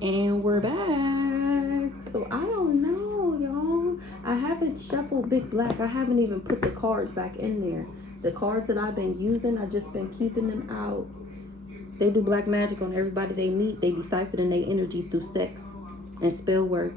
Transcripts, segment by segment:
And we're back. So I don't know, y'all. I haven't shuffled Big Black. I haven't even put the cards back in there. The cards that I've been using, I've just been keeping them out. They do black magic on everybody they meet. They be siphoning their energy through sex and spell work.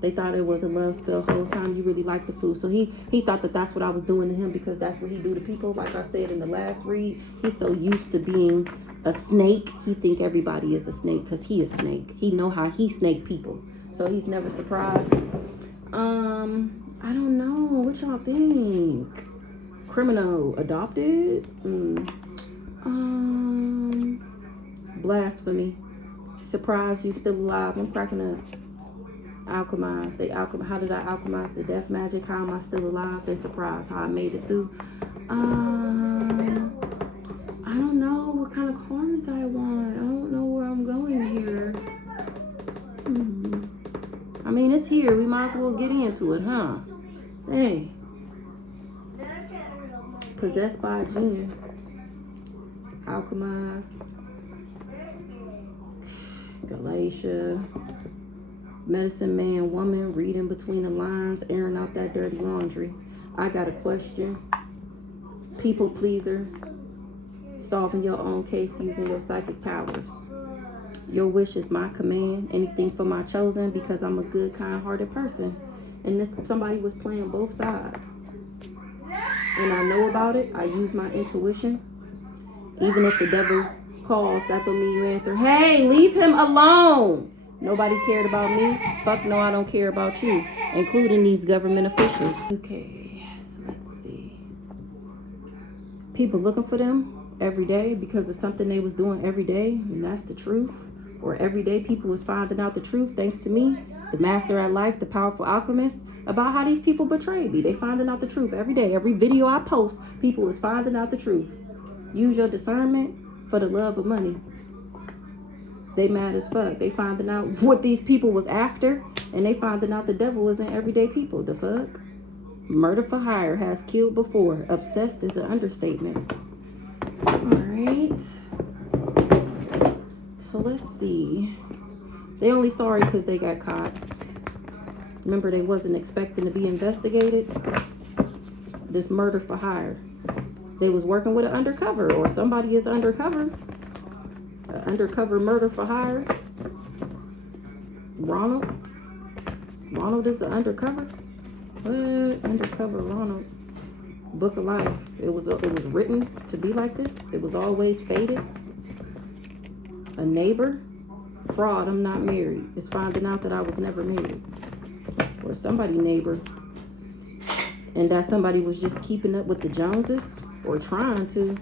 They thought it was a love spell the whole time. You really like the food. So he thought that that's what I was doing to him because that's what he do to people. Like I said in the last read, he's so used to being a snake. He think everybody is a snake because he a snake. He know how he snake people. So he's never surprised. I don't know. What y'all think? Criminal adopted? Blasphemy. Surprised you still alive. I'm cracking up. Alchemize. How did I alchemize the death magic? How am I still alive? They surprised how I made it through. I don't know what kind of cards I want. I don't know where I'm going here. I mean, it's here. We might as well get into it, huh? Hey. Possessed by a genie. Alchemize. Galatia. Medicine man, woman, reading between the lines, airing out that dirty laundry. I got a question. People pleaser. Solving your own case using your psychic powers. Your wish is my command. Anything for my chosen because I'm a good, kind-hearted person. And this somebody was playing both sides. And I know about it. I use my intuition. Even if the devil calls, that don't mean you answer. Hey, leave him alone. Nobody cared about me. Fuck no, I don't care about you, including these government officials. Okay, so let's see. People looking for them every day because of something they was doing every day, and that's the truth. Or every day people was finding out the truth thanks to me, the master at life, the powerful alchemist, about how these people betrayed me. They finding out the truth every day. Every video I post, people was finding out the truth. Use your discernment for the love of money. They mad as fuck. They finding out what these people was after, and they finding out the devil was in everyday people. The fuck? Murder for hire, has killed before. Obsessed is an understatement. Alright. So let's see. They only sorry because they got caught. Remember, they wasn't expecting to be investigated. This murder for hire. They was working with an undercover, or somebody is undercover. Undercover murder for hire. Ronald is an undercover. What? Undercover Ronald. Book of life. It was written to be like this. It was always fated. A neighbor. Fraud. I'm not married. It's finding out that I was never married. Or somebody neighbor. And that somebody was just keeping up with the Joneses, or trying to.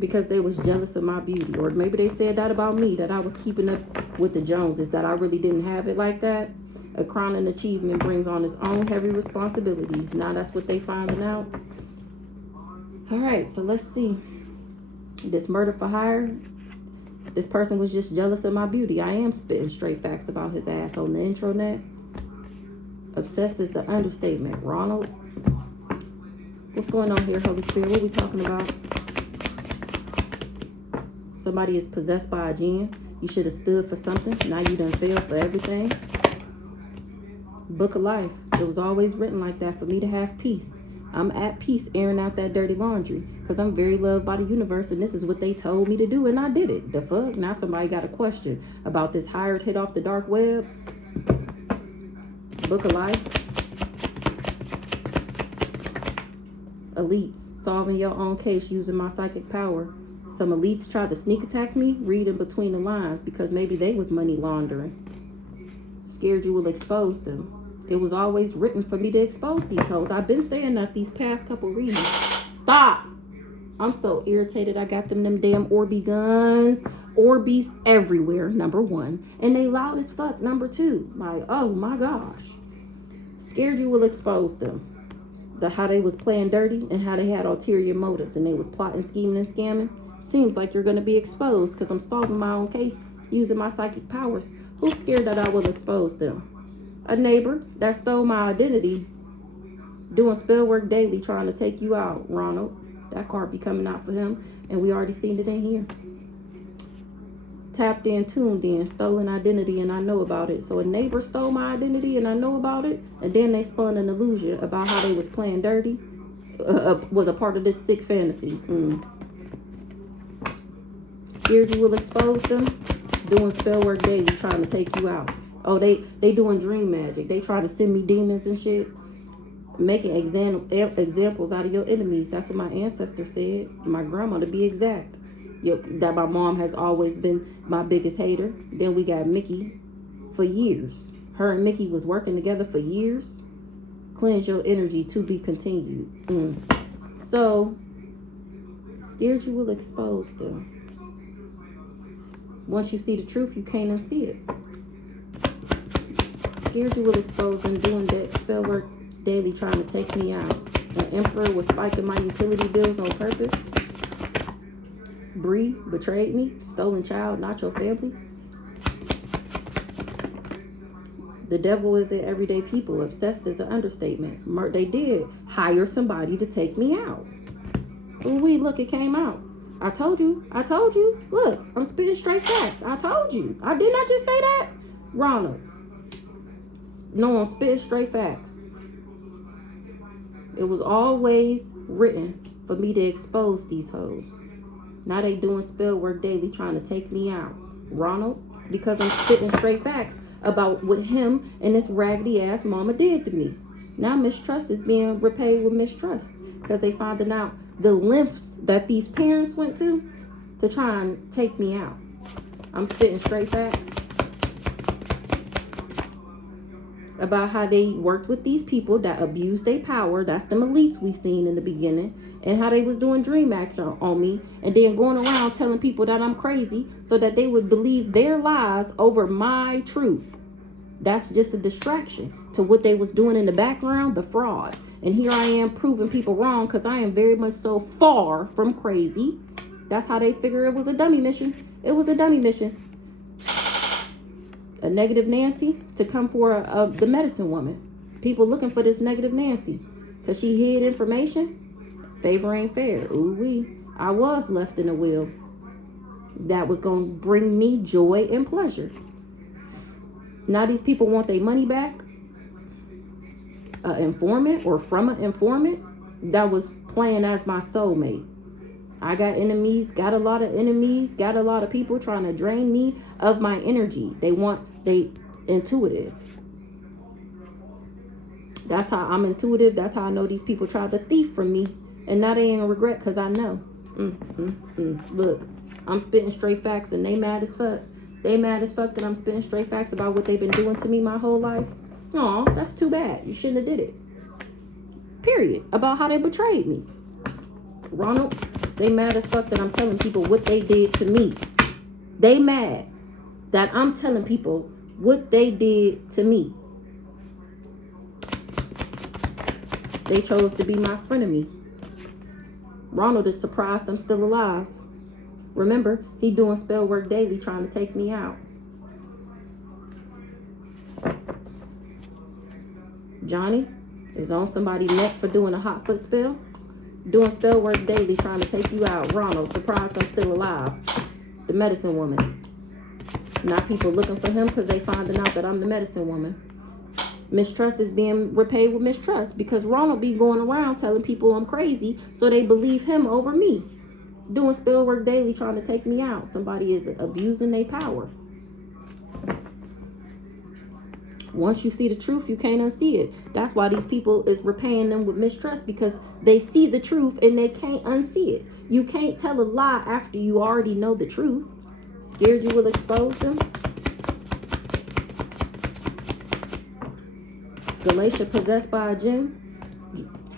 Because they was jealous of my beauty. Or maybe they said that about me, that I was keeping up with the Joneses, that I really didn't have it like that. A crowning achievement brings on its own heavy responsibilities. Now that's what they finding out. Alright, so let's see. This murder for hire. This person was just jealous of my beauty. I am spitting straight facts about his ass on the intranet. Obsessed is the understatement. Ronald. What's going on here, Holy Spirit? What are we talking about? Somebody is possessed by a jinn. You should have stood for something. Now you done failed for everything. Book of life. It was always written like that for me to have peace. I'm at peace airing out that dirty laundry because I'm very loved by the universe, and this is what they told me to do, and I did it. The fuck? Now somebody got a question about this hired hit off the dark web. Book of life. Elites. Solving your own case using my psychic power. Some elites tried to sneak attack me, reading between the lines, because maybe they was money laundering. Scared you will expose them. It was always written for me to expose these hoes. I've been saying that these past couple readings. Stop! I'm so irritated. I got them damn Orby guns. Orbeez everywhere, number one. And they loud as fuck, number two. Like, oh my gosh. Scared you will expose them. How they was playing dirty and how they had ulterior motives and they was plotting, scheming, and scamming. Seems like you're going to be exposed because I'm solving my own case using my psychic powers. Who's scared that I will expose them? A neighbor that stole my identity, doing spell work daily, trying to take you out, Ronald. That card be coming out for him, and we already seen it in here. tapped in, tuned in, stolen identity, and I know about it. So a neighbor stole my identity and I know about it, and then they spun an illusion about how they was playing dirty, was a part of this sick fantasy. Scared you will expose them. Doing spell work daily, trying to take you out. Oh, they doing dream magic. They trying to send me demons and shit. Making examples out of your enemies. That's what my ancestor said. My grandma, to be exact. That my mom has always been my biggest hater. Then we got Mickey for years. Her and Mickey was working together for years. Cleanse your energy, to be continued. So, scared you will expose them. Once you see the truth, you can't unsee it. Scared you will expose them. Doing that spell work daily, trying to take me out. An emperor was spiking my utility bills on purpose. Bree betrayed me. Stolen child, not your family. The devil is in everyday people. Obsessed is an understatement. They did hire somebody to take me out. Ooh, look, it came out. I told you. Look, I'm spitting straight facts. I told you. I did not just say that. Ronald. No, I'm spitting straight facts. It was always written for me to expose these hoes. Now they doing spell work daily, trying to take me out. Ronald, because I'm spitting straight facts about what him and this raggedy ass mama did to me. Now mistrust is being repaid with mistrust, because they finding out the lengths that these parents went to try and take me out. I'm spitting straight facts about how they worked with these people that abused their power. That's the elites we seen in the beginning. And how they was doing dream action on me, and then going around telling people that I'm crazy so that they would believe their lies over my truth. That's just a distraction to what they was doing in the background, the fraud. And here I am proving people wrong, because I am very much so far from crazy. That's how they figure it was a dummy mission. It was a dummy mission. A negative Nancy to come for the medicine woman. People looking for this negative Nancy because she hid information. Favor ain't fair. Ooh-wee. I was left in a will that was going to bring me joy and pleasure. Now these people want their money back. An informant, or from an informant that was playing as my soulmate. I got enemies, got a lot of enemies, got a lot of people trying to drain me of my energy. They intuitive. That's how I'm intuitive. That's how I know these people tried to thief from me. And now they ain't gonna regret, because I know. Look, I'm spitting straight facts and they mad as fuck. They mad as fuck that I'm spitting straight facts about what they've been doing to me my whole life. Aw, that's too bad. You shouldn't have did it. Period. About how they betrayed me. Ronald, they mad as fuck that I'm telling people what they did to me. They mad that I'm telling people what they did to me. They chose to be my frenemy. Ronald is surprised I'm still alive. Remember, he doing spell work daily, trying to take me out. Johnny is on somebody's neck for doing a hot foot spell. Doing spell work daily, trying to take you out. Ronald, surprised I'm still alive. The medicine woman. Now people looking for him because they finding out that I'm the medicine woman. Mistrust is being repaid with mistrust, because Ronald be going around telling people I'm crazy so they believe him over me. Doing spell work daily, trying to take me out. Somebody is abusing their power. Once you see the truth, you can't unsee it. That's why these people is repaying them with mistrust, because they see the truth and they can't unsee it. You can't tell a lie after you already know the truth. Scared you will expose them. Galatia possessed by a jinn.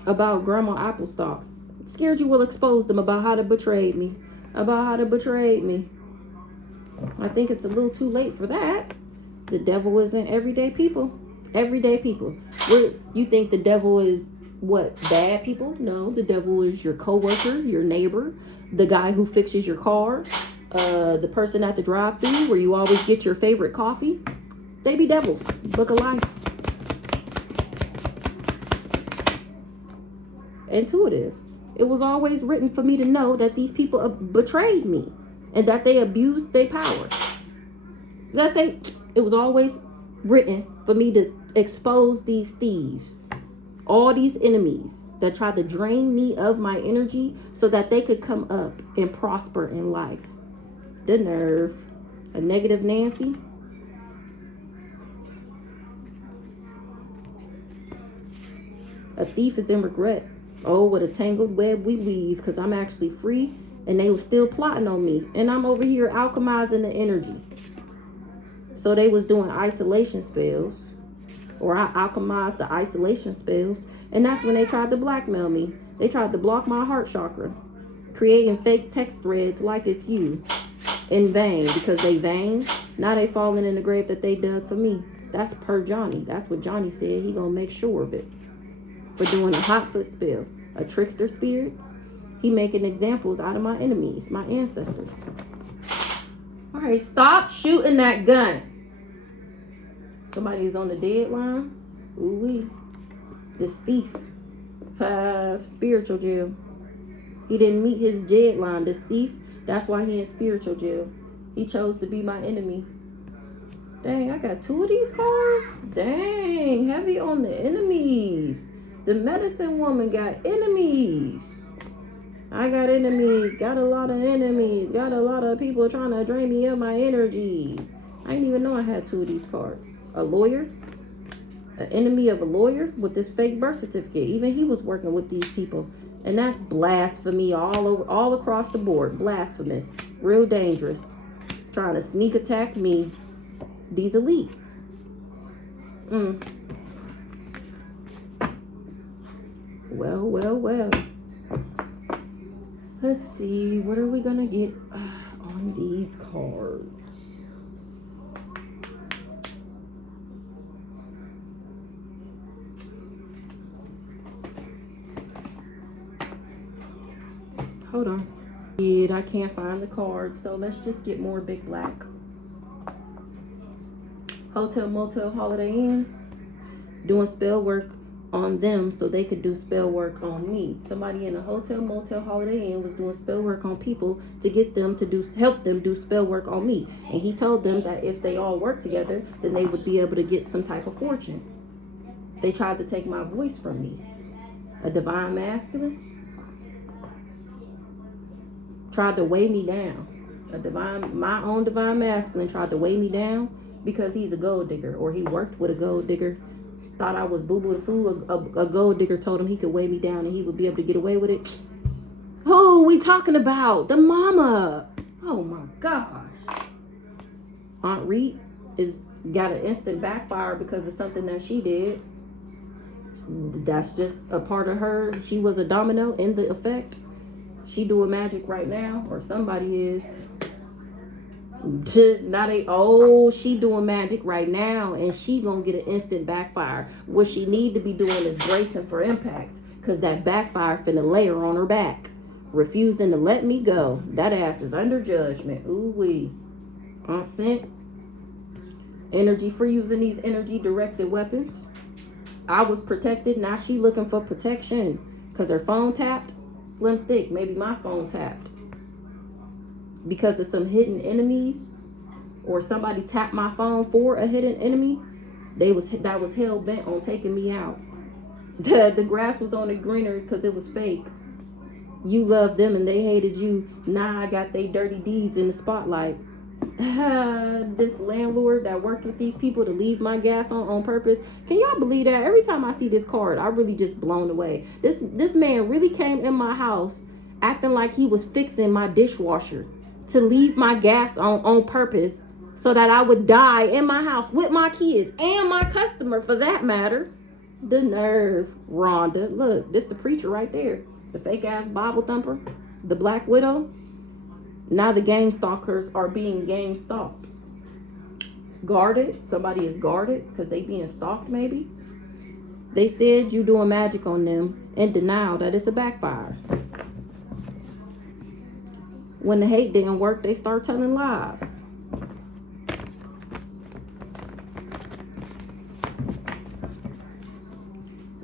About Grandma Applestalks. Scared you will expose them about how they betrayed me. I think it's a little too late for that. The devil is in everyday people. Everyday people. You think the devil is what? Bad people? No, the devil is your coworker, your neighbor, the guy who fixes your car, the person at the drive-thru where you always get your favorite coffee. They be devils. Book of life. Intuitive. It was always written for me to know that these people betrayed me and that they abused their power. It was always written for me to expose these thieves, all these enemies that tried to drain me of my energy so that they could come up and prosper in life. The nerve. A negative Nancy. A thief is in regret. Oh, what a tangled web we weave, because I'm actually free and they were still plotting on me. And I'm over here alchemizing the energy. So they was doing isolation spells, or I alchemized the isolation spells. And that's when they tried to blackmail me. They tried to block my heart chakra, creating fake text threads like it's you, in vain, because they vain. Now they falling in the grave that they dug for me. That's per Johnny. That's what Johnny said. He gonna make sure of it. For doing a hot foot spell, a trickster spirit. He making examples out of my enemies, my ancestors. All right, stop shooting that gun. Somebody is on the deadline. Ooh-wee. This thief. Spiritual jail. He didn't meet his deadline. This thief, that's why he in spiritual jail. He chose to be my enemy. Dang, I got 2 of these cards. Dang, heavy on the enemies. The medicine woman got enemies. I got enemies. Got a lot of enemies. Got a lot of people trying to drain me of my energy. I didn't even know I had 2 of these cards. A lawyer. An enemy of a lawyer with this fake birth certificate. Even he was working with these people. And that's blasphemy all across the board. Blasphemous. Real dangerous. Trying to sneak attack me. These elites. Well. Let's see. What are we going to get on these cards? Hold on. I can't find the cards, so let's just get more big black. Hotel, motel, Holiday Inn. Doing spell work on them so they could do spell work on me. Somebody in a hotel, motel, Holiday Inn was doing spell work on people to get them to help them do spell work on me. And he told them that if they all work together, then they would be able to get some type of fortune. They tried to take my voice from me. A divine masculine tried to weigh me down. My own divine masculine tried to weigh me down because he's a gold digger, or he worked with a gold digger. Thought I was boo-boo the fool. A gold digger told him he could weigh me down and he would be able to get away with it. Who we talking about? The mama. Oh my gosh. Aunt Reed got an instant backfire because of something that she did. That's just a part of her. She was a domino in the effect. She doing magic right now, or somebody is. She doing magic right now, and she gonna get an instant backfire. What she need to be doing is bracing for impact, because that backfire finna lay her on her back, refusing to let me go. That ass is under judgment. Ooh wee. Aunt Sent. Energy free, using these energy directed weapons. I was protected. Now she looking for protection because her phone tapped. Slim thick. Maybe my phone tapped because of some hidden enemies, or somebody tapped my phone for a hidden enemy. That was hell bent on taking me out. The grass was on the greener because it was fake. You loved them and they hated you. Now I got they dirty deeds in the spotlight. This landlord that worked with these people to leave my gas on purpose. Can y'all believe that? Every time I see this card, I really just blown away. This man really came in my house acting like he was fixing my dishwasher to leave my gas on purpose so that I would die in my house with my kids and my customer for that matter. The nerve, Rhonda. Look, this the preacher right there. The fake ass Bible thumper. The Black Widow. Now the game stalkers are being game stalked. Guarded. Somebody is guarded because they being stalked maybe. They said you doing magic on them in denial that it's a backfire. When the hate didn't work, they start telling lies.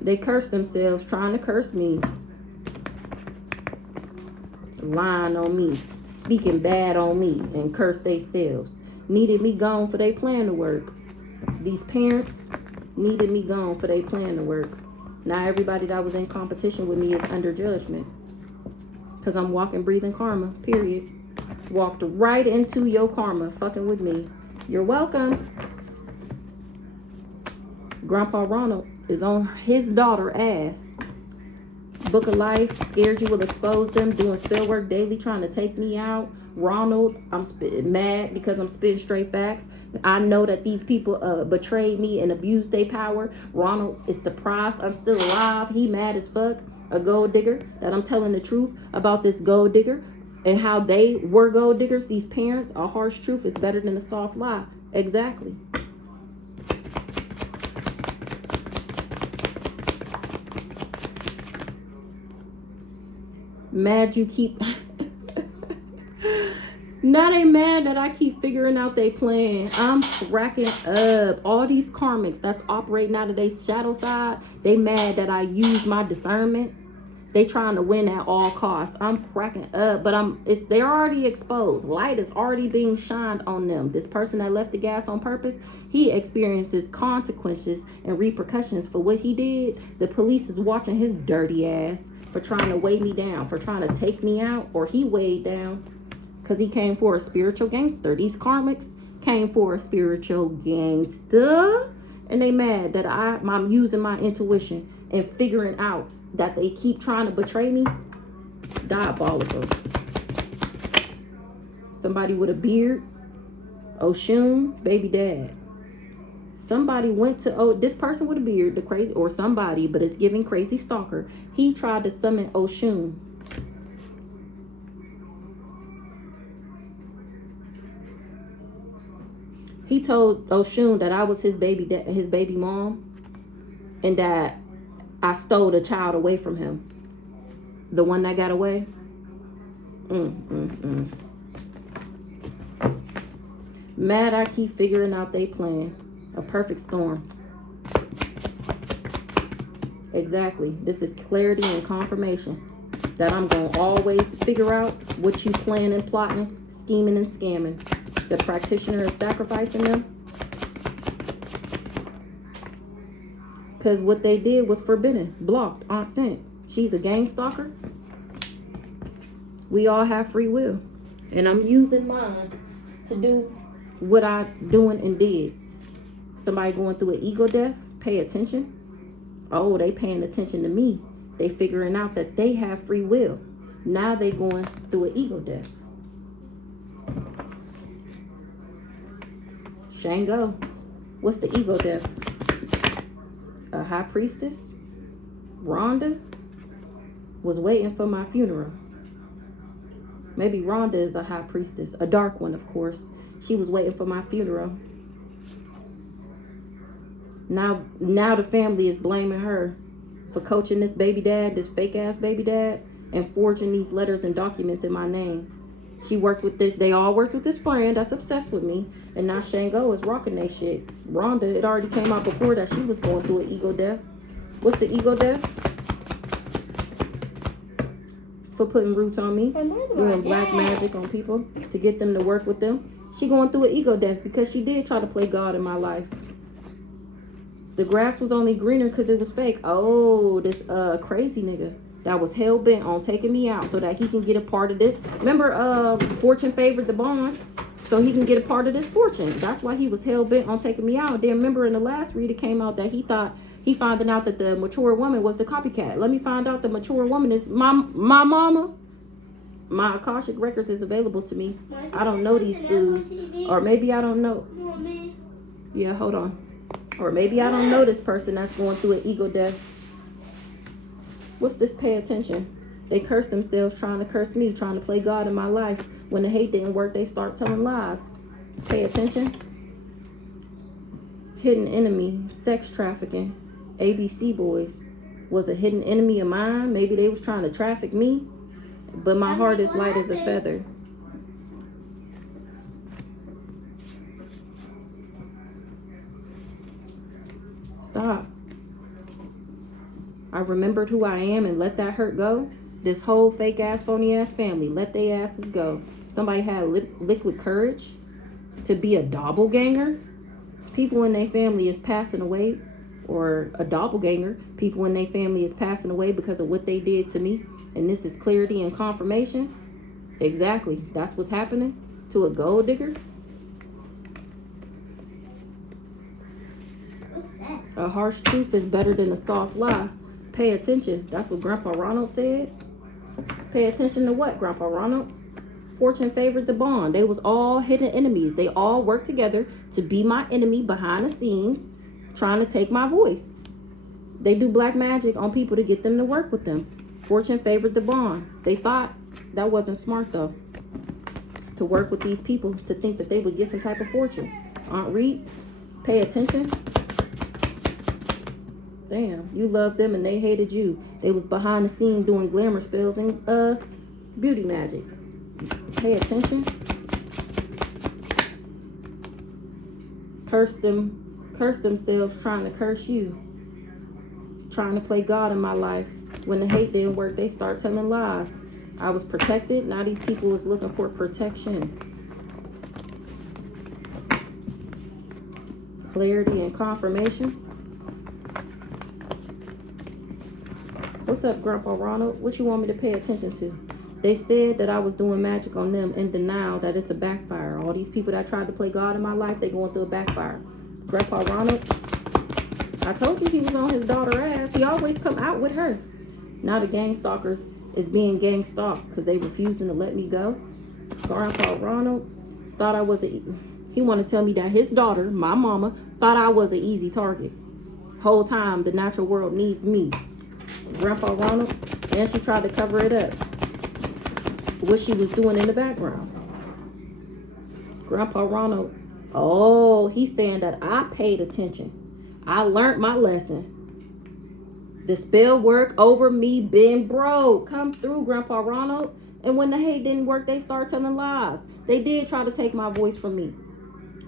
They curse themselves trying to curse me. Lying on me. Speaking bad on me and curse themselves. needed me gone for they plan to work. These parents needed me gone for they plan to work. Now everybody that was in competition with me is under judgment. Because I'm walking, breathing karma, period. Walked right into your karma, fucking with me. You're welcome. Grandpa Ronald is on his daughter ass. Book of Life, scared you will expose them, doing spell work daily, trying to take me out. Ronald, I'm mad because I'm spitting straight facts. I know that these people betrayed me and abused their power. Ronald is surprised I'm still alive. He mad as fuck. A gold digger, that I'm telling the truth about this gold digger and how they were gold diggers. These parents, a harsh truth is better than a soft lie. Exactly. Mad you keep... Now they mad that I keep figuring out they plan. I'm cracking up. All these karmics that's operating out of their shadow side, they mad that I use my discernment. They trying to win at all costs. I'm cracking up, but they're already exposed. Light is already being shined on them. This person that left the gas on purpose, he experiences consequences and repercussions for what he did. The police is watching his dirty ass for trying to weigh me down, for trying to take me out, or he weighed down because he came for a spiritual gangster. These karmics came for a spiritual gangster, and they mad that I'm using my intuition and figuring out that they keep trying to betray me. Diabolical. Somebody with a beard. Oshun, baby dad. Somebody went to, this person with a beard, the crazy, or somebody, but it's giving crazy stalker. He tried to summon Oshun. He told Oshun that I was his baby mom, and that I stole the child away from him. The one that got away. Mad I keep figuring out they plan. A perfect storm. Exactly. This is clarity and confirmation. That I'm going to always figure out what you planning, plotting, scheming, and scamming. The practitioner is sacrificing them. Because what they did was forbidden, blocked, aren't sent. She's a gang stalker. We all have free will. And I'm using mine to do what I doing and did. Somebody going through an ego death, pay attention. Oh, they paying attention to me. They figuring out that they have free will. Now they going through an ego death. Shango. What's the ego death? A high priestess, Rhonda, was waiting for my funeral. Maybe Rhonda is a high priestess, a dark one, of course. She was waiting for my funeral. Now the family is blaming her for coaching this baby dad, this fake ass baby dad, and forging these letters and documents in my name. She worked with this. They all worked with this friend that's obsessed with me. And now Shango is rocking that shit. Rhonda, it already came out before that she was going through an ego death. What's the ego death? For putting roots on me. Doing black magic on people to get them to work with them. She going through an ego death because she did try to play God in my life. The grass was only greener because it was fake. Oh, this crazy nigga that was hell-bent on taking me out so that he can get a part of this. Remember, fortune favored the bond, so he can get a part of this fortune. That's why he was hell-bent on taking me out. Then remember in the last read, it came out that he thought, he found out that the mature woman was the copycat. Let me find out the mature woman is my mama. My Akashic records is available to me. I don't know these fools. Or maybe I don't know. Yeah, hold on. Or maybe I don't know this person that's going through an ego death. What's this? Pay attention. They curse themselves trying to curse me, trying to play God in my life. When the hate didn't work, they start telling lies. Pay attention. Hidden enemy, sex trafficking. ABC boys was a hidden enemy of mine. Maybe they was trying to traffic me, but my heart is light as a feather. Stop. I remembered who I am and let that hurt go. This whole fake ass, phony ass family, let their asses go. Somebody had liquid courage. to be a doppelganger. People in their family is passing away, or a doppelganger. People in their family is passing away because of what they did to me. And this is clarity and confirmation. Exactly. That's what's happening to a gold digger. A harsh truth is better than a soft lie. Pay attention. That's what Grandpa Ronald said. Pay attention to what, Grandpa Ronald? Fortune favored the bond. They was all hidden enemies. They all worked together to be my enemy behind the scenes, trying to take my voice. They do black magic on people to get them to work with them. Fortune favored the bond. They thought that wasn't smart, though, to work with these people, to think that they would get some type of fortune. Aunt Reed, pay attention. Damn, you loved them and they hated you. They was behind the scene doing glamour spells and beauty magic. Pay attention. Curse themselves trying to curse you. Trying to play God in my life. When the hate didn't work, they start telling lies. I was protected. Now these people is looking for protection. Clarity and confirmation. What's up, Grandpa Ronald? What you want me to pay attention to? They said that I was doing magic on them in denial that it's a backfire. All these people that tried to play God in my life, they going through a backfire. Grandpa Ronald, I told you he was on his daughter's ass. He always come out with her. Now the gang stalkers is being gang stalked because they refusing to let me go. Grandpa Ronald thought I was he want to tell me that his daughter, my mama, thought I was an easy target. Whole time the natural world needs me. Grandpa Ronald, and she tried to cover it up. What she was doing in the background. Grandpa Ronald, oh, he's saying that I paid attention. I learned my lesson. The spell work over me been broke. Come through, Grandpa Ronald. And when the hate didn't work, they start telling lies. They did try to take my voice from me.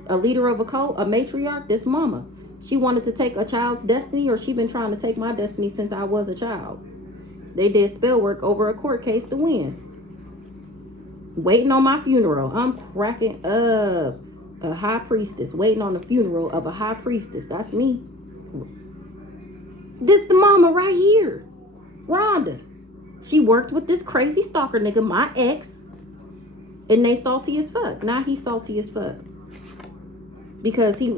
A leader of a cult, a matriarch, this mama. She wanted to take a child's destiny, or she been trying to take my destiny since I was a child. They did spell work over a court case to win. Waiting on my funeral. I'm cracking up. A high priestess waiting on the funeral of a high priestess. That's me. This the mama right here. Rhonda. She worked with this crazy stalker nigga, my ex. And they salty as fuck. Now he's salty as fuck. Because he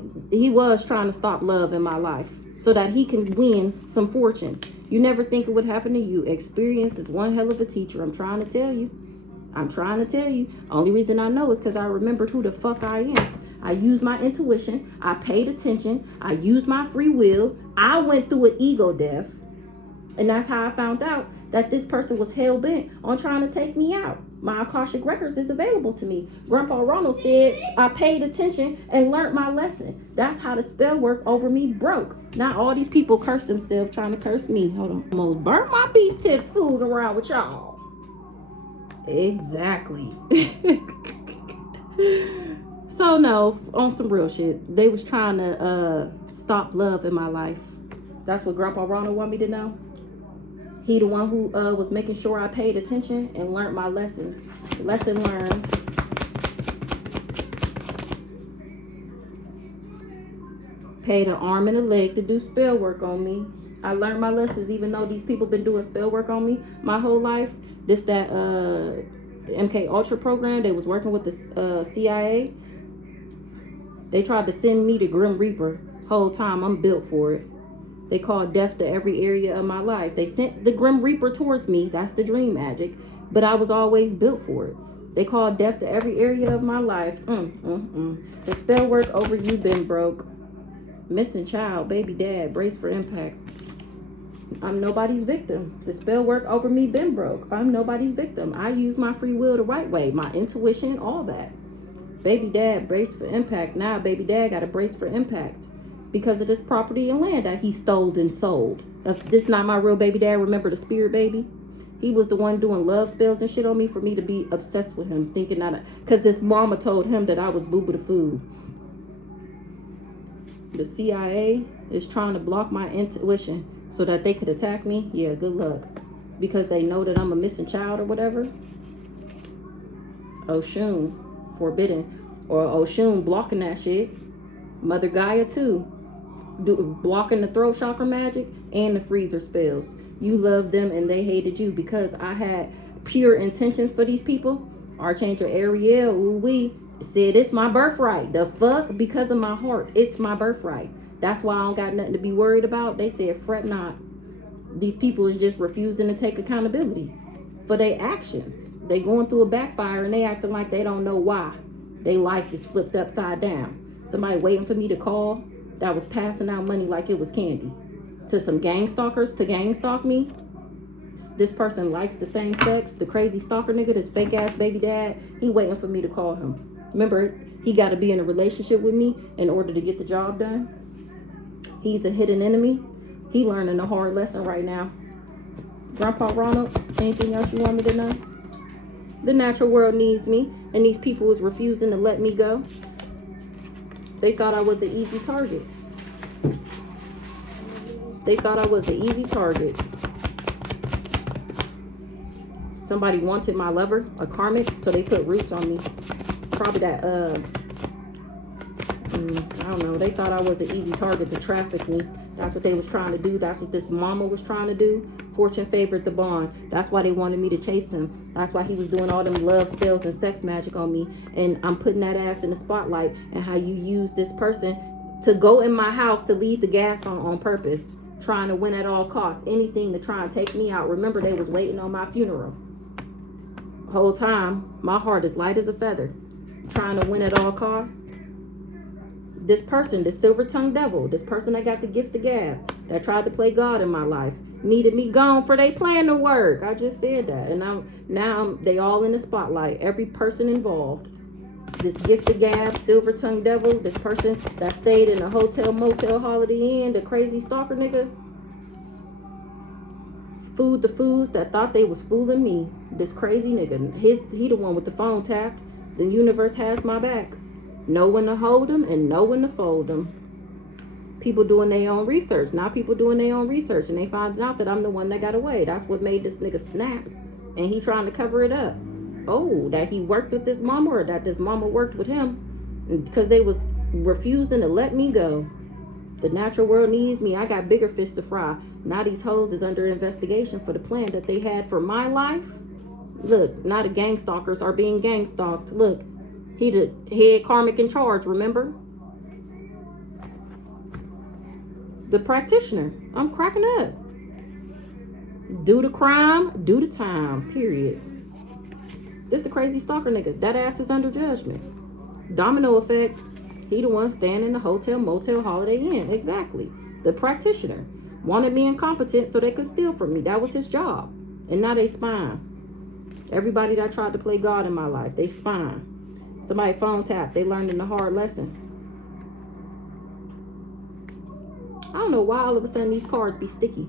was trying to stop love in my life so that he can win some fortune. You never think it would happen to you. Experience is one hell of a teacher. I'm trying to tell you. I'm trying to tell you. Only reason I know is because I remembered who the fuck I am. I used my intuition. I paid attention. I used my free will. I went through an ego death. And that's how I found out that this person was hell-bent on trying to take me out. My Akashic Records is available to me. Grandpa Ronald said I paid attention and learned my lesson. That's how the spell work over me broke. Now all these people curse themselves trying to curse me. Hold on. I'm gonna burn my beef tips fooling around with y'all. Exactly. So no, on some real shit. They was trying to stop love in my life. That's what Grandpa Ronald want me to know. He the one who was making sure I paid attention and learned my lessons. Lesson learned. Paid an arm and a leg to do spell work on me. I learned my lessons even though these people been doing spell work on me my whole life. This that MK Ultra program. They was working with the CIA. They tried to send me to Grim Reaper. Whole time I'm built for it. They called death to every area of my life. They sent the Grim Reaper towards me. That's the dream magic. But I was always built for it. They called death to every area of my life. The spell work over you been broke. Missing child, baby dad, brace for impact. I'm nobody's victim. The spell work over me been broke. I'm nobody's victim. I use my free will the right way. My intuition, all that. Baby dad, brace for impact. Now baby dad got a brace for impact. Because of this property and land that he stole and sold. If this is not my real baby dad, remember the spirit baby? He was the one doing love spells and shit on me for me to be obsessed with him. Thinking that, because this mama told him that I was boo-boo the food. The CIA is trying to block my intuition so that they could attack me. Yeah, good luck. Because they know that I'm a missing child or whatever. Oshun, forbidden. Or Oshun blocking that shit. Mother Gaia too. Blocking the throat chakra magic and the freezer spells. You loved them and they hated you because I had pure intentions for these people. Archangel Ariel, ooh-wee, said it's my birthright. The fuck? Because of my heart. It's my birthright. That's why I don't got nothing to be worried about. They said, fret not. These people is just refusing to take accountability for their actions. They going through a backfire and they acting like they don't know why. Their life is flipped upside down. Somebody waiting for me to call that was passing out money like it was candy to some gang stalkers to gang stalk me. This person likes the same sex. The crazy stalker nigga, this fake ass baby dad, he waiting for me to call him. Remember, he got to be in a relationship with me in order to get the job done. He's a hidden enemy. He learning a hard lesson right now. Grandpa Ronald, anything else you want me to know? The natural world needs me, and these people is refusing to let me go. They thought I was an easy target. They thought I was an easy target. Somebody wanted my lover, a karmic, so they put roots on me. Probably that, I don't know. They thought I was an easy target to traffic me. That's what they was trying to do. That's what this mama was trying to do. Fortune favored the bond. That's why they wanted me to chase him. That's why he was doing all them love spells and sex magic on me. And I'm putting that ass in the spotlight. And how you use this person to go in my house to leave the gas on purpose. Trying to win at all costs. Anything to try and take me out. Remember, they was waiting on my funeral. Whole time, my heart is light as a feather. Trying to win at all costs. This person, this silver-tongued devil, this person that got the gift of gab, that tried to play God in my life, needed me gone for they plan to work. I just said that. And now they all in the spotlight. Every person involved. This gift of gab, silver-tongued devil, this person that stayed in a hotel, motel, Holiday Inn, the crazy stalker nigga. Fooled the fools that thought they was fooling me. This crazy nigga. He the one with the phone tapped. The universe has my back. Know when to hold them and know when to fold them. People doing their own research. Now people doing their own research and they find out that I'm the one that got away. That's what made this nigga snap. And he trying to cover it up. Oh, that he worked with this mama or that this mama worked with him. Because they was refusing to let me go. The natural world needs me. I got bigger fish to fry. Now these hoes is under investigation for the plan that they had for my life. Look, now the gang stalkers are being gang stalked. Look. He the head karmic in charge, remember? The practitioner. I'm cracking up. Do the crime, do the time, period. This the crazy stalker nigga. That ass is under judgment. Domino effect. He the one staying in the hotel, motel, Holiday Inn. Exactly. The practitioner. Wanted me incompetent so they could steal from me. That was his job. And now they spying. Everybody that tried to play God in my life, they spying. Somebody phone tapped. They learned in a hard lesson. I don't know why all of a sudden these cards be sticky.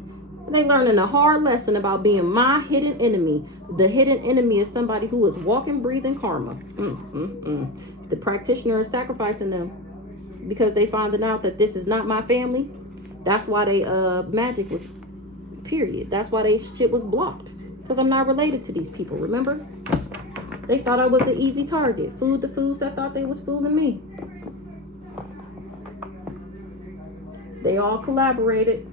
They learning a hard lesson about being my hidden enemy. The hidden enemy is somebody who is walking, breathing karma. The practitioner is sacrificing them because they finding out that this is not my family. That's why they magic was period. That's why they shit was blocked. Because I'm not related to these people, remember? They thought I was an easy target. Fooled the fools that thought they was fooling me. They all collaborated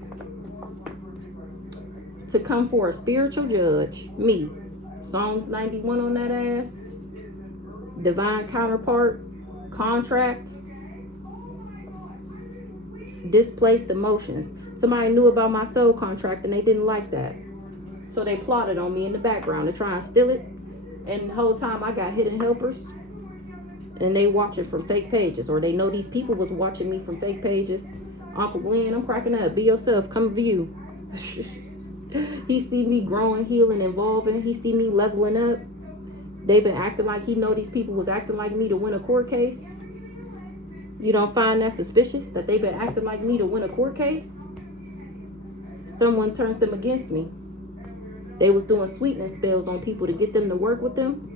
to come for a spiritual judge. Me. Psalms 91 on that ass. Divine counterpart. Contract. Displaced emotions. Somebody knew about my soul contract and they didn't like that. So they plotted on me in the background to try and steal it. And the whole time I got hidden helpers. And they watching from fake pages. Or they know these people was watching me from fake pages. Uncle Glenn, I'm cracking up. Be yourself. Come view. He see me growing, healing, evolving. He see me leveling up. They been acting like he know these people was acting like me to win a court case. You don't find that suspicious that they been acting like me to win a court case? Someone turned them against me. They was doing sweetness spells on people to get them to work with them.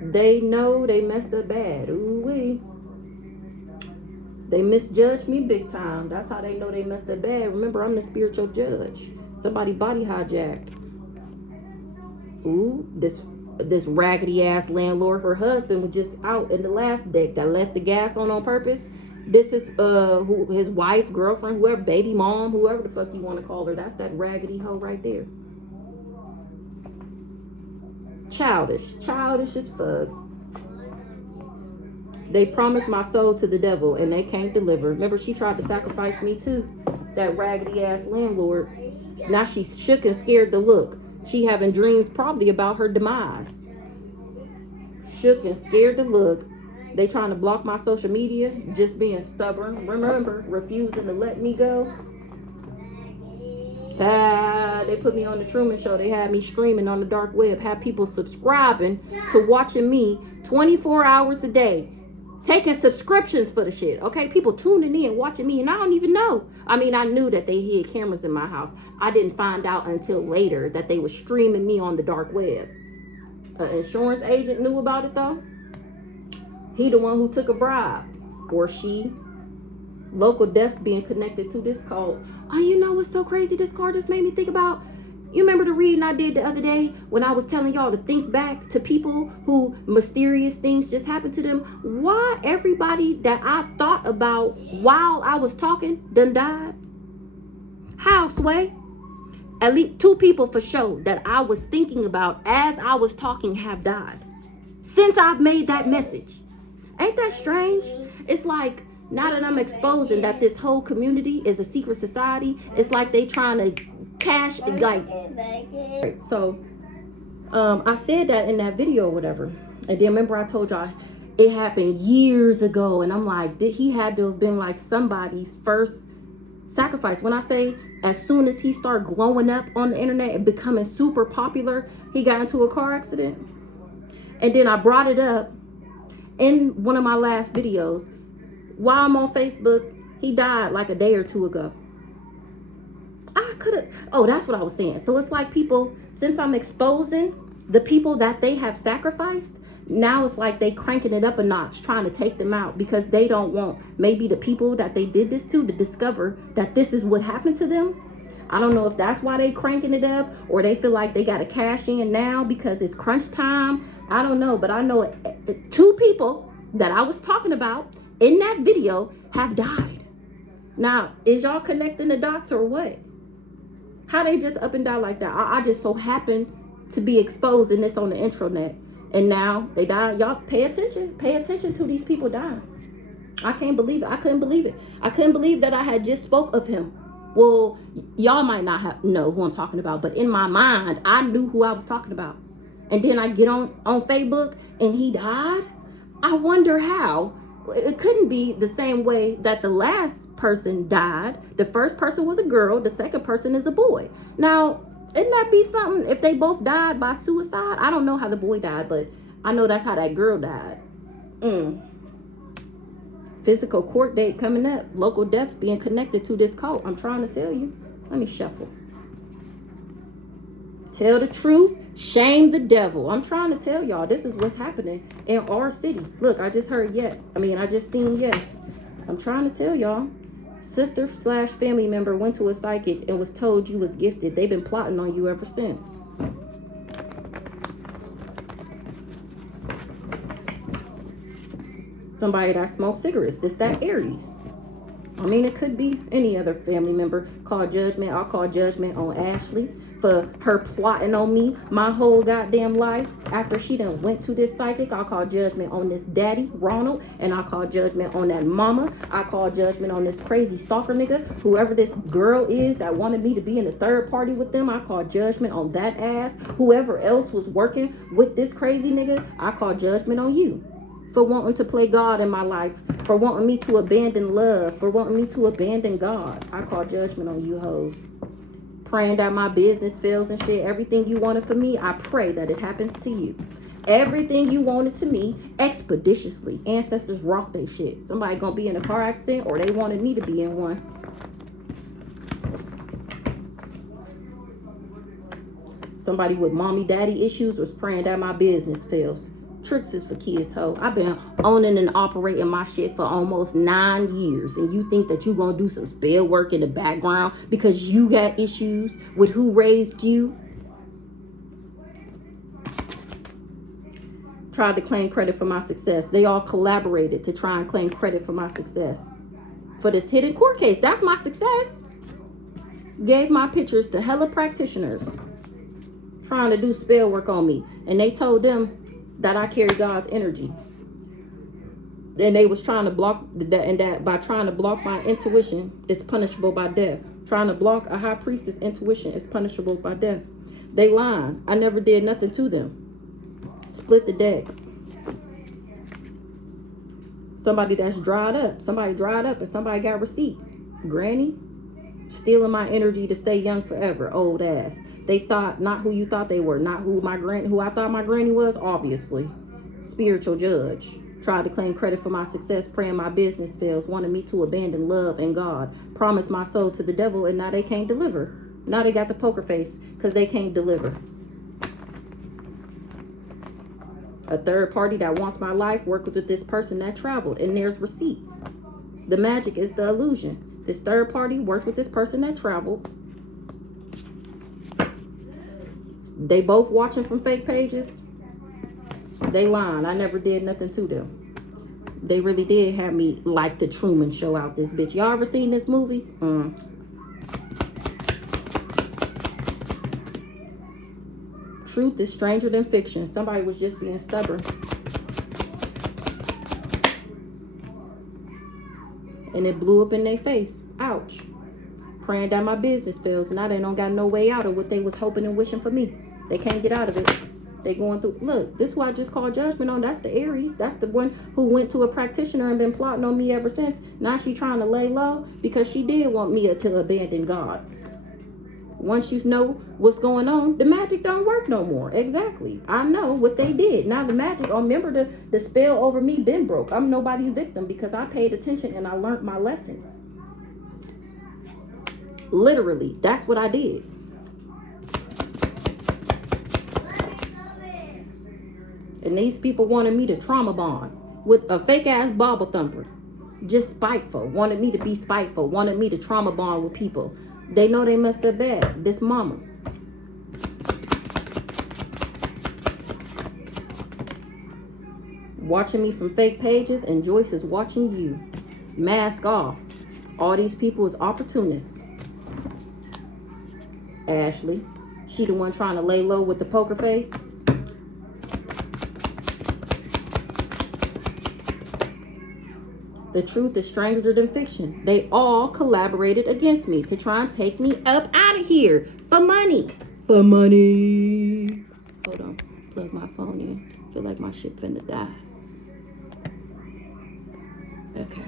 They know they messed up bad. Ooh-wee. They misjudged me big time. That's how they know they messed up bad. Remember, I'm the spiritual judge. Somebody body hijacked. Ooh, this this raggedy ass landlord. Her husband was just out in the last deck that left the gas on purpose. This is who his wife, girlfriend, whoever, baby mom, whoever the fuck you want to call her. That's that raggedy hoe right there. Childish as fuck. They promised my soul to the devil and they can't deliver. Remember, she tried to sacrifice me too. That raggedy ass landlord. Now she's shook and scared to look. She having dreams probably about her demise. Shook and scared to look. They trying to block my social media. Just being stubborn. Remember, refusing to let me go. They put me on the Truman Show. They had me streaming on the dark web. Had people subscribing to watching me 24 hours a day. Taking subscriptions for the shit. Okay, people tuning in, watching me, and I don't even know. I mean, I knew that they hid cameras in my house. I didn't find out until later that they were streaming me on the dark web. An insurance agent knew about it though. He the one who took a bribe, or she. Local deaths being connected to this cult. Oh, you know what's so crazy? This card just made me think about. You remember the reading I did the other day when I was telling y'all to think back to people who mysterious things just happened to them? Why everybody that I thought about while I was talking done died? How, Sway? At least 2 people for sure that I was thinking about as I was talking have died. Since I've made that message. Ain't that strange? It's like, now that I'm exposing that this whole community is a secret society, it's like they trying to cash, like, so I said that in that video or whatever, and then remember I told y'all it happened years ago, and I'm like, he had to have been like somebody's first sacrifice. When I say as soon as he started glowing up on the internet and becoming super popular, he got into a car accident, and then I brought it up in one of my last videos. While I'm on Facebook, he died like a day or 2 ago. I could have, oh, that's what I was saying. So it's like people, since I'm exposing the people that they have sacrificed, now it's like they cranking it up a notch, trying to take them out because they don't want maybe the people that they did this to discover that this is what happened to them. I don't know if that's why they cranking it up, or they feel like they got to cash in now because it's crunch time. I don't know, but I know 2 people that I was talking about in that video have died. Now, is y'all connecting the dots or what? How they just up and down like that? I just so happened to be exposing this on the intranet, and now they died. Y'all pay attention. Pay attention to these people dying. I can't believe it. I couldn't believe it. I couldn't believe that I had just spoke of him. Well, y'all might not know who I'm talking about, but in my mind, I knew who I was talking about. And then I get on Facebook and he died. I wonder how. It couldn't be the same way that the last person died. The first person was a girl. The second person is a boy. Now, isn't that be something if they both died by suicide? I don't know how the boy died, but I know that's how that girl died. Physical court date coming up. Local deaths being connected to this cult. I'm trying to tell you. Let me shuffle. Tell the truth. Shame the devil. I'm trying to tell y'all, this is what's happening in our city. Look, I just heard yes. I just seen yes. I'm trying to tell y'all. Sister/family member went to a psychic and was told you was gifted. They've been plotting on you ever since. Somebody that smokes cigarettes. This that Aries. It could be any other family member. Call judgment. I'll call judgment on Ashley for her plotting on me my whole goddamn life. After she done went to this psychic, I'll call judgment on this daddy, Ronald, and I'll call judgment on that mama. I call judgment on this crazy stalker nigga, whoever this girl is that wanted me to be in the third party with them. I call judgment on that ass. Whoever else was working with this crazy nigga, I call judgment on you for wanting to play God in my life, for wanting me to abandon love, for wanting me to abandon God. I call judgment on you hoes. Praying that my business fails and shit. Everything you wanted for me, I pray that it happens to you. Everything you wanted to me, expeditiously. Ancestors rock they shit. Somebody gonna be in a car accident, or they wanted me to be in one. Somebody with mommy daddy issues was praying that my business fails. Tricks is for kids, ho. I've been owning and operating my shit for almost 9 years, and you think that you gonna do some spell work in the background because you got issues with who raised you? tried to claim credit for my success. They all collaborated to try and claim credit for my success. For this hidden court case, that's my success. Gave my pictures to hella practitioners trying to do spell work on me. And they told them that I carry God's energy. And they was trying to block that, and that by trying to block my intuition is punishable by death. Trying to block a high priestess' intuition is punishable by death. They lying. I never did nothing to them. Split the deck. Somebody that's dried up. Somebody dried up and somebody got receipts. Granny, stealing my energy to stay young forever. Old ass. They thought not who you thought they were. Not who I thought my granny was, obviously. Spiritual judge. Tried to claim credit for my success, praying my business fails, wanted me to abandon love and God. Promised my soul to the devil, and now they can't deliver. Now they got the poker face because they can't deliver. A third party that wants my life worked with this person that traveled, and there's receipts. The magic is the illusion. This third party worked with this person that traveled. They both watching from fake pages. They lying. I never did nothing to them. They really did have me like the Truman Show out this bitch. Y'all ever seen this movie? Truth is stranger than fiction. Somebody was just being stubborn. And it blew up in their face. Ouch. Praying that my business fails. Now they don't got no way out of what they was hoping and wishing for me. They can't get out of it. They going through. Look, this is who I just called judgment on. That's the Aries. That's the one who went to a practitioner and been plotting on me ever since. Now she trying to lay low because she did want me to abandon God. Once you know what's going on, the magic don't work no more. Exactly. I know what they did. Now the magic, remember the spell over me been broke. I'm nobody's victim because I paid attention and I learned my lessons. Literally, that's what I did. And these people wanted me to trauma bond with a fake ass Bible thumper. Just spiteful. Wanted me to be spiteful. Wanted me to trauma bond with people. They know they messed up bad. This mama. Watching me from fake pages, and Joyce is watching you. Mask off. All these people is opportunists. Ashley. She the one trying to lay low with the poker face. The truth is stranger than fiction. They all collaborated against me to try and take me up out of here for money. For money. Hold on. Plug my phone in. Feel like my shit finna die. Okay.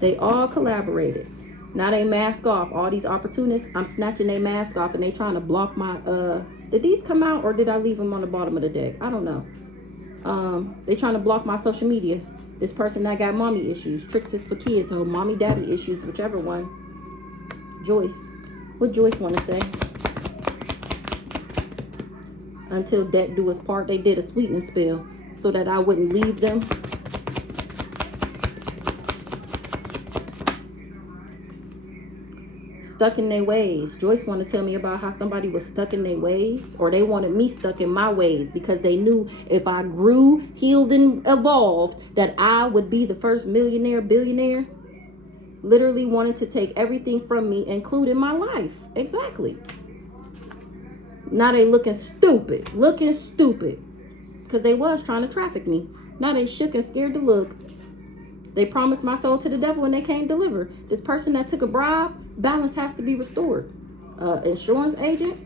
They all collaborated. Now they mask off. All these opportunists, I'm snatching their mask off and they trying to block my, did these come out or did I leave them on the bottom of the deck? I don't know. They trying to block my social media. This person that got mommy issues. Tricks is for kids. So mommy, daddy issues, whichever one. Joyce. What Joyce want to say? Until death do us part. They did a sweetening spell so that I wouldn't leave them. Stuck in their ways. Joyce want to tell me about how somebody was stuck in their ways, or they wanted me stuck in my ways because they knew if I grew, healed, and evolved, that I would be the first millionaire, billionaire. Literally wanted to take everything from me, including my life. Exactly. Now they looking stupid. Looking stupid. Because they was trying to traffic me. Now they shook and scared to look. They promised my soul to the devil and they can't deliver. This person that took a bribe, balance has to be restored. Insurance agent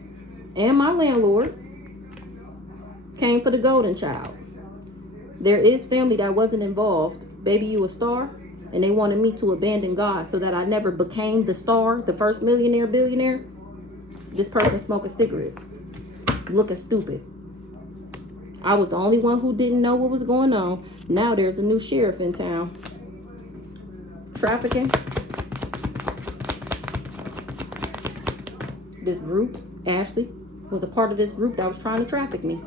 and my landlord came for the golden child. There is family that wasn't involved. Baby, you a star. And they wanted me to abandon God so that I never became the star, the first millionaire, billionaire. This person smoking cigarettes. Looking stupid. I was the only one who didn't know what was going on. Now there's a new sheriff in town. Trafficking. This group, Ashley, was a part of this group that was trying to traffic me.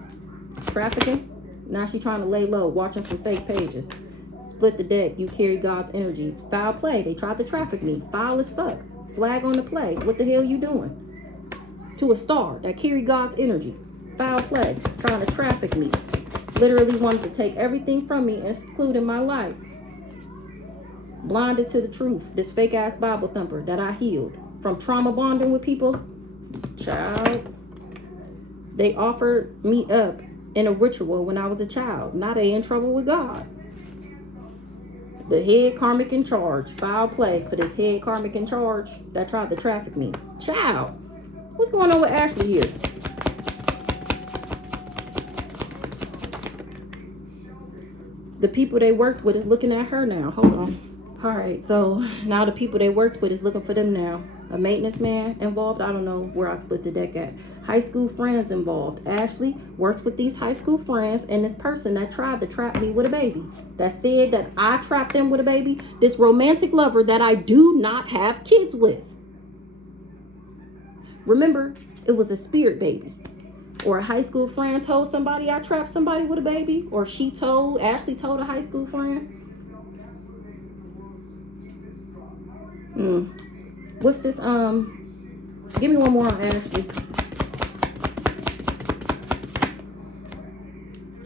Trafficking. Now she trying to lay low, watching from fake pages. Split the deck. You carry God's energy. Foul play. They tried to traffic me. Foul as fuck. Flag on the play. What the hell you doing? To a star that carry God's energy. Foul play. Trying to traffic me. Literally wanted to take everything from me, including my life. Blinded to the truth. This fake ass Bible thumper that I healed from trauma bonding with people. Child. They offered me up in a ritual when I was a child. Now they in trouble with God. The head karmic in charge. Foul play for this head karmic in charge that tried to traffic me. Child. What's going on with Ashley here? The people they worked with is looking at her now. Hold on. All right, so now the people they worked with is looking for them now. A maintenance man involved. I don't know where I split the deck at. High school friends involved. Ashley worked with these high school friends and this person that tried to trap me with a baby. That said that I trapped them with a baby. This romantic lover that I do not have kids with. Remember, it was a spirit baby. Or a high school friend told somebody I trapped somebody with a baby. Or Ashley told a high school friend. What's this? Give me one more on Ashley.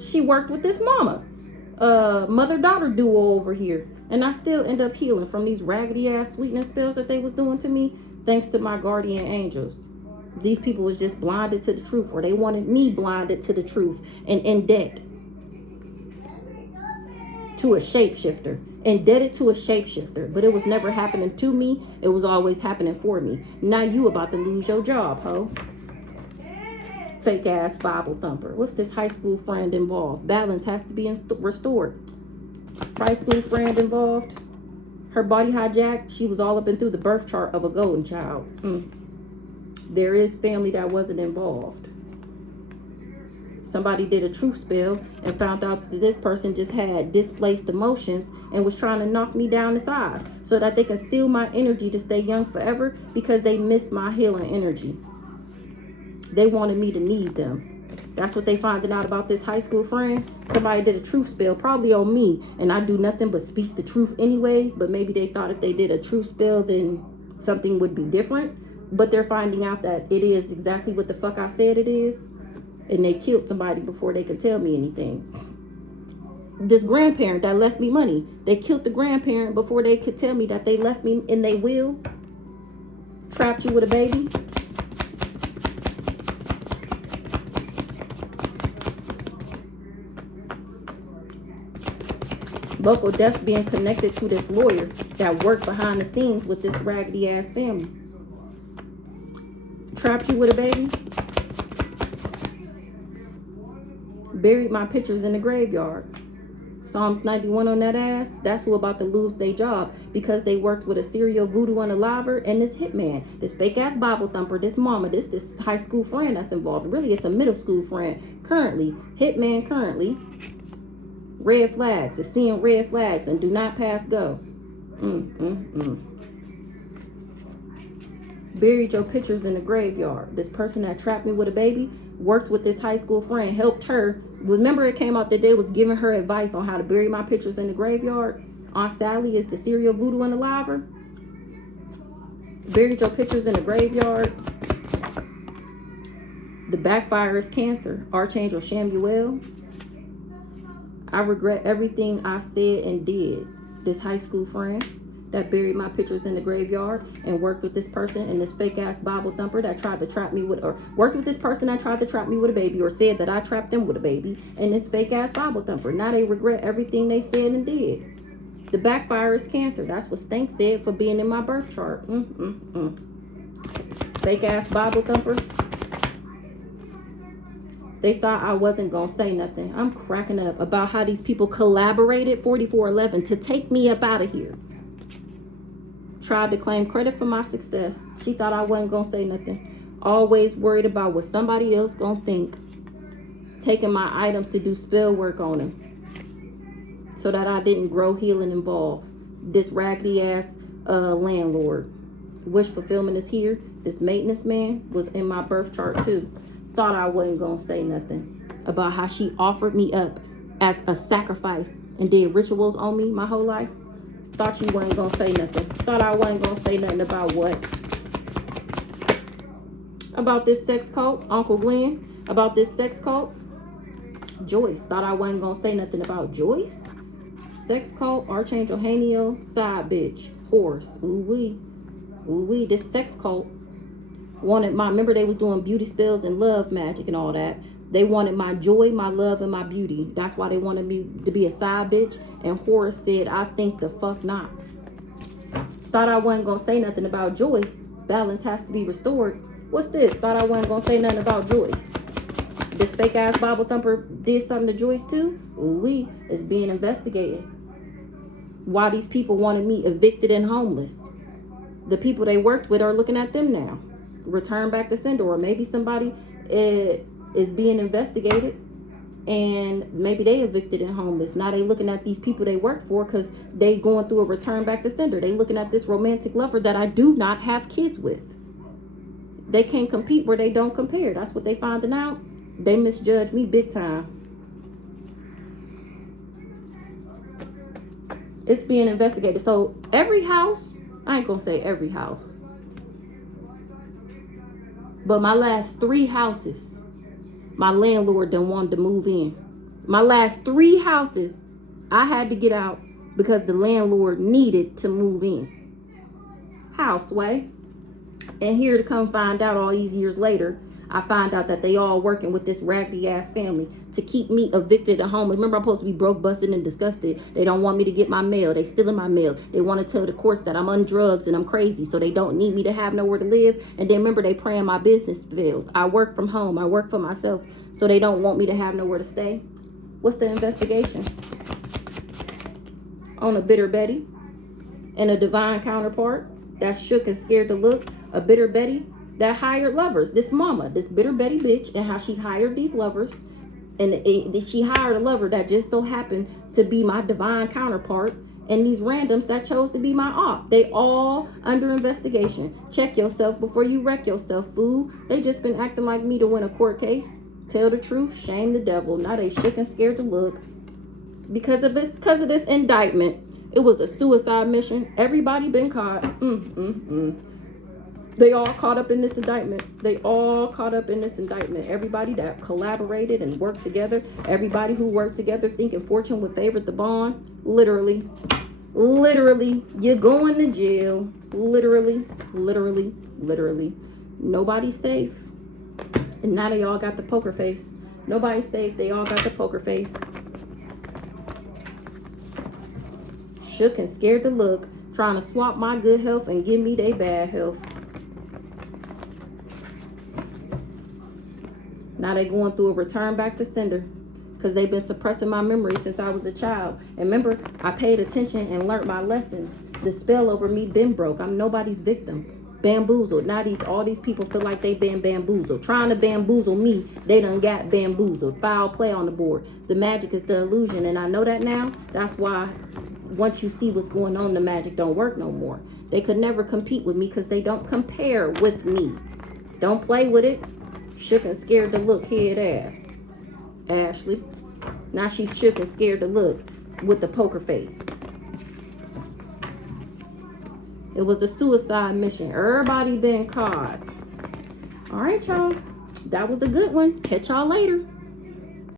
She worked with this mother-daughter duo over here. And I still end up healing from these raggedy ass sweetness spells that they was doing to me. Thanks to my guardian angels. These people was just blinded to the truth. Or they wanted me blinded to the truth. And in debt. To a shapeshifter. Indebted to a shapeshifter, but it was never happening to me. It was always happening for me. Now you about to lose your job, ho. Fake ass Bible thumper. What's this high school friend involved? Balance has to be restored. High school friend involved. Her body hijacked. She was all up and through the birth chart of a golden child. There is family that wasn't involved. Somebody did a truth spell and found out that this person just had displaced emotions and was trying to knock me down the size so that they can steal my energy to stay young forever because they miss my healing energy. They wanted me to need them. That's what they finding out about this high school friend. Somebody did a truth spell, probably on me, and I do nothing but speak the truth anyways, but maybe they thought if they did a truth spell then something would be different. But they're finding out that it is exactly what the fuck I said it is. And they killed somebody before they could tell me anything. This grandparent that left me money. They killed the grandparent before they could tell me that they left me in their will. Trapped you with a baby. Local deaths being connected to this lawyer that worked behind the scenes with this raggedy ass family. Trapped you with a baby. Buried my pictures in the graveyard. Psalms 91 on that ass. That's who about to lose their job because they worked with a serial voodoo unaliver and this hitman, this fake ass Bible thumper, this mama, this high school friend that's involved. Really, it's a middle school friend. Currently, hitman currently. Red flags. It's seeing red flags and do not pass go. Buried your pictures in the graveyard. This person that trapped me with a baby worked with this high school friend, helped her. Remember it came out that they was giving her advice on how to bury my pictures in the graveyard? Aunt Sally is the serial voodoo unaliver. Buried your pictures in the graveyard. The backfire is cancer. Archangel Shamuel. I regret everything I said and did. This high school friend that buried my pictures in the graveyard and worked with this person and this fake ass Bible thumper that tried to trap me with, or worked with this person that tried to trap me with a baby, or said that I trapped them with a baby, and this fake ass Bible thumper. Now they regret everything they said and did. The backfire is cancer. That's what Stank said for being in my birth chart. Fake ass Bible thumper. They thought I wasn't gonna say nothing. I'm cracking up about how these people collaborated 4411 to take me up out of here. Tried to claim credit for my success. She thought I wasn't gonna say nothing. Always worried about what somebody else gonna think. Taking my items to do spell work on them so that I didn't grow healing involved. This raggedy ass landlord. Wish fulfillment is here. This maintenance man was in my birth chart too. Thought I wasn't gonna say nothing about how she offered me up as a sacrifice and did rituals on me my whole life. Thought you wasn't gonna say nothing. Thought I wasn't gonna say nothing about what? About this sex cult, Uncle Glenn. About this sex cult. Joyce. Thought I wasn't gonna say nothing about Joyce. Sex cult, Archangel Haniel, side bitch, horse. Ooh wee. This sex cult wanted my, remember they was doing beauty spells and love magic and all that. They wanted my joy, my love, and my beauty. That's why they wanted me to be a side bitch. And Horus said, I think the fuck not. Thought I wasn't gonna say nothing about Joyce. Balance has to be restored. What's this? Thought I wasn't gonna say nothing about Joyce. This fake ass Bible thumper did something to Joyce too? Ooh-wee, it's being investigated. Why these people wanted me evicted and homeless. The people they worked with are looking at them now. Return back to sender, or maybe somebody is being investigated and maybe they evicted and homeless. Now they looking at these people they worked for because they going through a return back to sender. They looking at this romantic lover that I do not have kids with. They can't compete where they don't compare. That's what they finding out. They misjudged me big time. It's being investigated. So every house, I ain't gonna say every house, but my last 3 houses, my landlord done wanted to move in. My last 3 houses, I had to get out because the landlord needed to move in. Houseway. And here to come find out all these years later, I find out that they all working with this raggedy ass family to keep me evicted and homeless. Remember, I'm supposed to be broke, busted, and disgusted. They don't want me to get my mail. They stealing my mail. They want to tell the courts that I'm on drugs and I'm crazy, so they don't need me to have nowhere to live. And then remember, they praying my business fails. I work from home. I work for myself, so they don't want me to have nowhere to stay. What's the investigation? On a bitter Betty and a divine counterpart that's shook and scared to look. A bitter Betty that hired lovers. This mama, this bitter Betty bitch, and how she hired these lovers. And she hired a lover that just so happened to be my divine counterpart. And these randoms that chose to be my op. They all under investigation. Check yourself before you wreck yourself, fool. They just been acting like me to win a court case. Tell the truth, shame the devil. Now they shook and scared to look. Because of this indictment. It was a suicide mission. Everybody been caught. They all caught up in this indictment. They all caught up in this indictment. Everybody that collaborated and worked together. Everybody who worked together thinking fortune would favor the bond. Literally, you're going to jail. Literally. Nobody's safe. And now they all got the poker face. Nobody's safe. They all got the poker face. Shook and scared to look. Trying to swap my good health and give me their bad health. Now they going through a return back to sender because they've been suppressing my memory since I was a child. And remember, I paid attention and learned my lessons. The spell over me been broke. I'm nobody's victim. Bamboozled. Now all these people feel like they been bamboozled. Trying to bamboozle me, they done got bamboozled. Foul play on the board. The magic is the illusion, and I know that now. That's why once you see what's going on, the magic don't work no more. They could never compete with me because they don't compare with me. Don't play with it. Shook and scared to look, head ass. Ashley. Now she's shook and scared to look with the poker face. It was a suicide mission. Everybody been caught. All right, y'all. That was a good one. Catch y'all later.